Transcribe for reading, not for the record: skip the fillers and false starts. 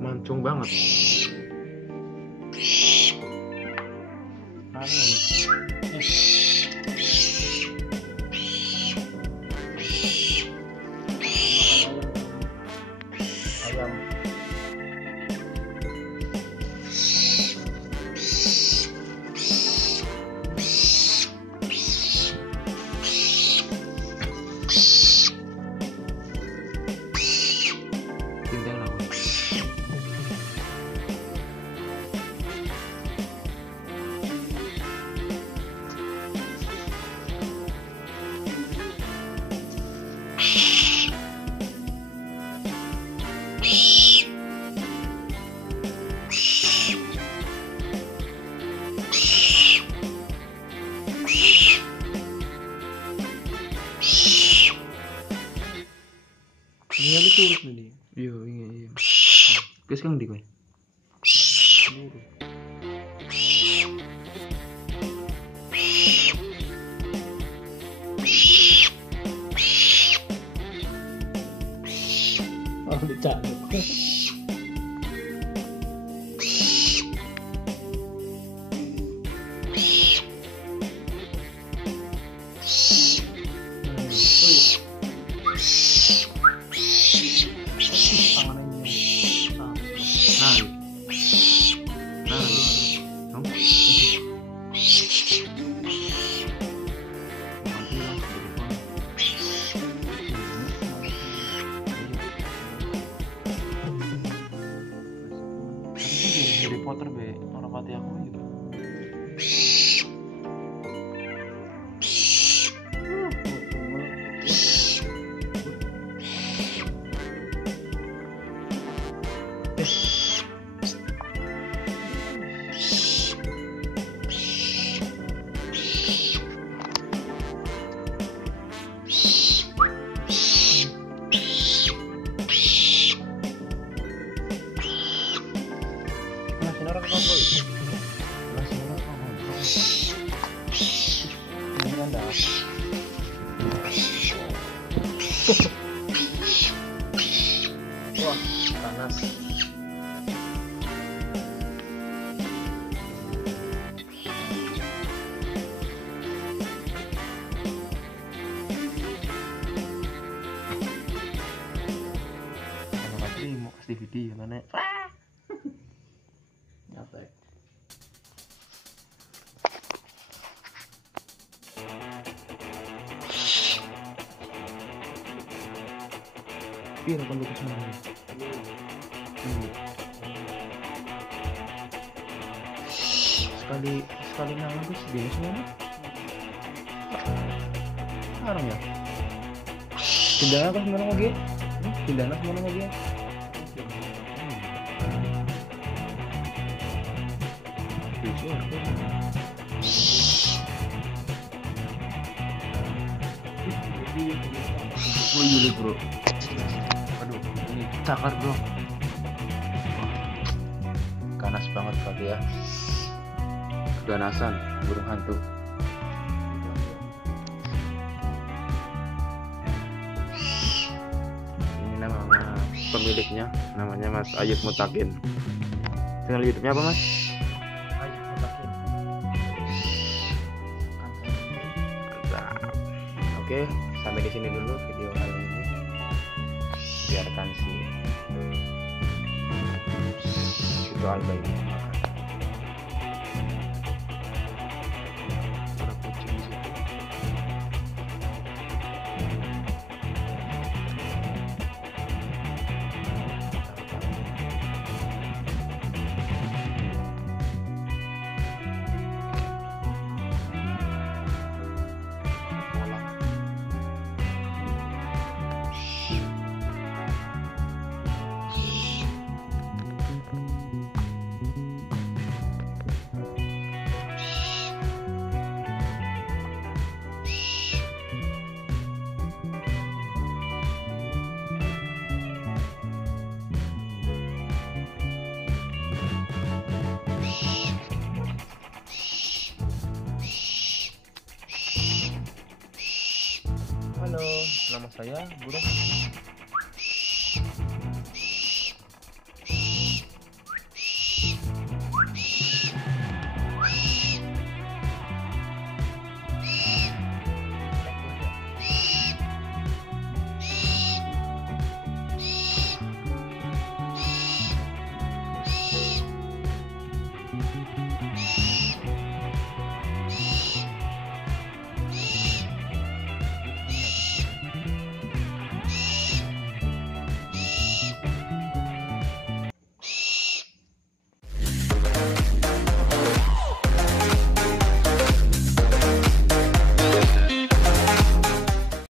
Mancung banget. Ayam. Tinggal lawan. Ini lu turut nih. Iya, iya. Guys kang di kowe. Oh, dicaduk. Harry Potter be, orang mati aku gitu. Orang ngobrol. Ini kan dah. Wah, panas. Kalau mati mau kasih video mana? Pira kalau ke sana. Sekali nangis tuh dia semua. Sekarang ya. Tindakan apa sebenarnya lagi? Tindakan sebenarnya lagi? Oh iya bro. Aduh, ini cakar bro. Ganas banget kali ya. Keganasan, burung hantu. Ini nama pemiliknya, namanya Mas Ayub Mutakin. Channel YouTube-nya apa Mas? Ayub Mutakin. Mantap. Oke, sampai di sini dulu video kali ini. Biarkan si ritual baik. saya burung